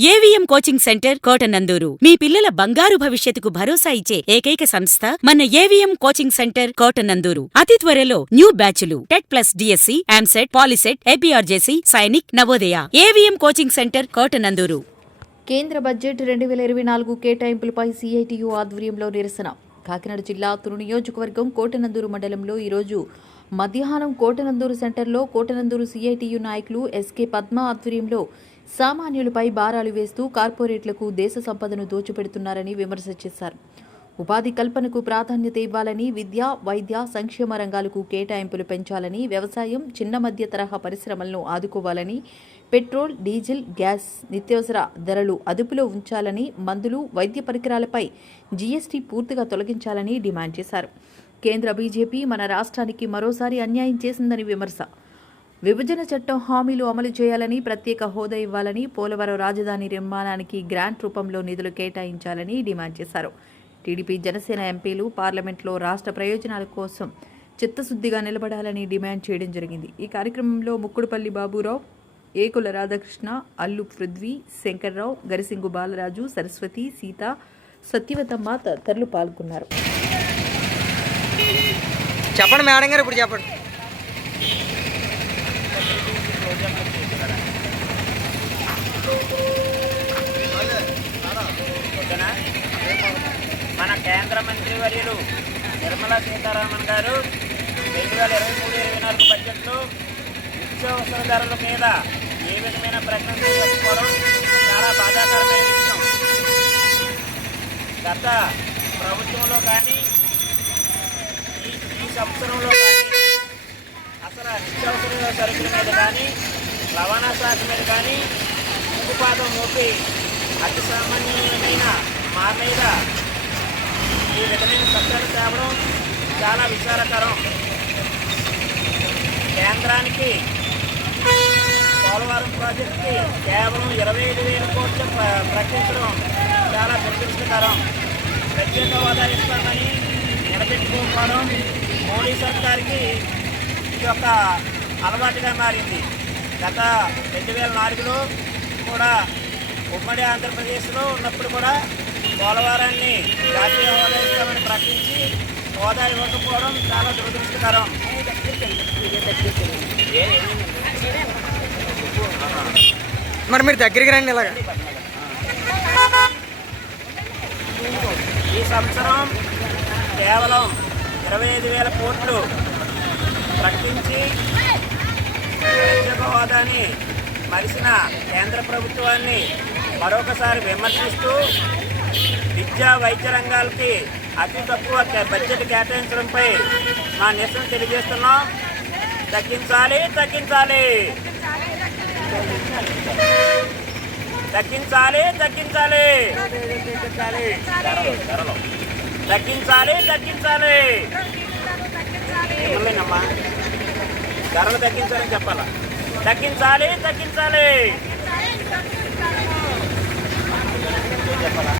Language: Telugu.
Coaching centre Kotananduru. మీ పిల్లల బంగారు భవిష్యత్తుకు భరోసా ఇచ్చే ఏకైక సంస్థ మన ఏవిఎం కోచింగ్ సెంటర్ కోటనందూరు. అతి త్వరలో న్యూ బ్యాచ్లు. TET plus DSC EAMCET POLYCET APRJC Sainik Navodaya. AVM coaching centre Kotananduru. కేంద్ర బడ్జెట్ రెండు వేల ఇరవై నాలుగు కేటాయింపులపై సిఐటియు ఆధ్వర్యంలో నిరసన. కాకినాడ జిల్లా తురు నియోజకవర్గం కోటనందూరు మండలంలో ఈరోజు మధ్యాహ్నం కోటనందూరు సెంటర్లో కోటనందూరు సిఐటియు నాయకులు ఎస్కే పద్మ ఆధ్వర్యంలో సామాన్యులపై భారాలు వేస్తూ కార్పొరేట్లకు దేశ సంపదను దోచిపెడుతున్నారని విమర్శ చేశారు. ఉపాధి కల్పనకు ప్రాధాన్యత ఇవ్వాలని విద్య వైద్య సంక్షేమ రంగాలకు కేటాయింపులు పెంచాలని వ్యవసాయం చిన్న మధ్య తరహా పరిశ్రమలను ఆదుకోవాలని పెట్రోల్ డీజిల్ గ్యాస్ నిత్యావసర ధరలు అదుపులో ఉంచాలని మందులు వైద్య పరికరాలపై జీఎస్టీ పూర్తిగా తొలగించాలని డిమాండ్ చేశారు. కేంద్ర బీజేపీ మన రాష్ట్రానికి మరోసారి అన్యాయం చేసిందని విమర్శ విభజన చట్టం హామీలు అమలు చేయాలని ప్రత్యేక హోదా ఇవ్వాలని పోలవరం రాజధాని నిర్మాణానికి గ్రాంట్ రూపంలో నిధులు కేటాయించాలని డిమాండ్ చేశారు. టీడీపీ జనసేన ఎంపీలు పార్లమెంట్లో రాష్ట్ర ప్రయోజనాల కోసం చిత్తశుద్ధిగా నిలబడాలని డిమాండ్ చేయడం జరిగింది. ఈ కార్యక్రమంలో ముక్కుడుపల్లి బాబురావు ఏకుల రాధాకృష్ణ అల్లు పృథ్వీ శంకర్రావు గరిసింగు బాలరాజు సరస్వతి సీత సత్యవతమ్మ తదితరులు పాల్గొన్నారు. చెప్పండి మేడం గారు ఇప్పుడు చెప్పండి ఓకేనా మన మంత్రి వర్యులు నిర్మలా సీతారామన్ గారు రెండు వేల ఇరవై మూడు ఇరవై నాలుగు బడ్జెట్లో నిత్యావసర ధరల మీద ఏ విధమైన ప్రకటన చేసుకోవడం చాలా బాధాకరమైన విషయం. గత ప్రభుత్వంలో కానీ ఈ సంవత్సరంలో కానీ అసలు నిత్యావసర సరుకుల మీద కానీ రవాణా శాఖ మీద కానీ ఉక్కుపాదం మోపి అతి సామాన్యమైన విధమైన చట్టాలు తేవడం చాలా విచారకరం. కేంద్రానికి పోలవరం ప్రాజెక్టుకి కేవలం ఇరవై ఐదు వేల కోట్లు ప్రకటించడం చాలా దురదృష్టకరం. ప్రత్యేక హోదా ఇస్తామని నిలబెట్టుకోకపోవడం మోడీ సర్కార్కి ఇది ఒక అలవాటుగా మారింది. గత రెండు వేల నాలుగులో కూడా ఉమ్మడి ఆంధ్రప్రదేశ్లో ఉన్నప్పుడు కూడా పోలవరాన్ని జాతీయ హోదా ఇస్తామని ప్రకటించి హోదా ఇవ్వకపోవడం చాలా దురదృష్టకరం. మరి మీరు దగ్గరికి రండి ఇలాగ. ఈ సంవత్సరం కేవలం ఇరవై ఐదు వేల కోట్లు ప్రకటించి ప్రత్యేక హోదాని మరిసిన కేంద్ర ప్రభుత్వాన్ని మరొకసారి విమర్శిస్తూ విద్యా వైద్య రంగాలకి అతి తక్కువ బడ్జెట్ కేటాయించడంపై మా నిరసన తెలియజేస్తున్నాం. తగ్గించాలి తగ్గించాలి. తగ్గించాలి తగ్గించాలి. తగ్గించాలి తగ్గించాలి. ఏమన్నానమ్మా? ధరలు తగ్గించాలని చెప్పాలా? తగ్గించాలి తగ్గించాలి. చెప్పాలా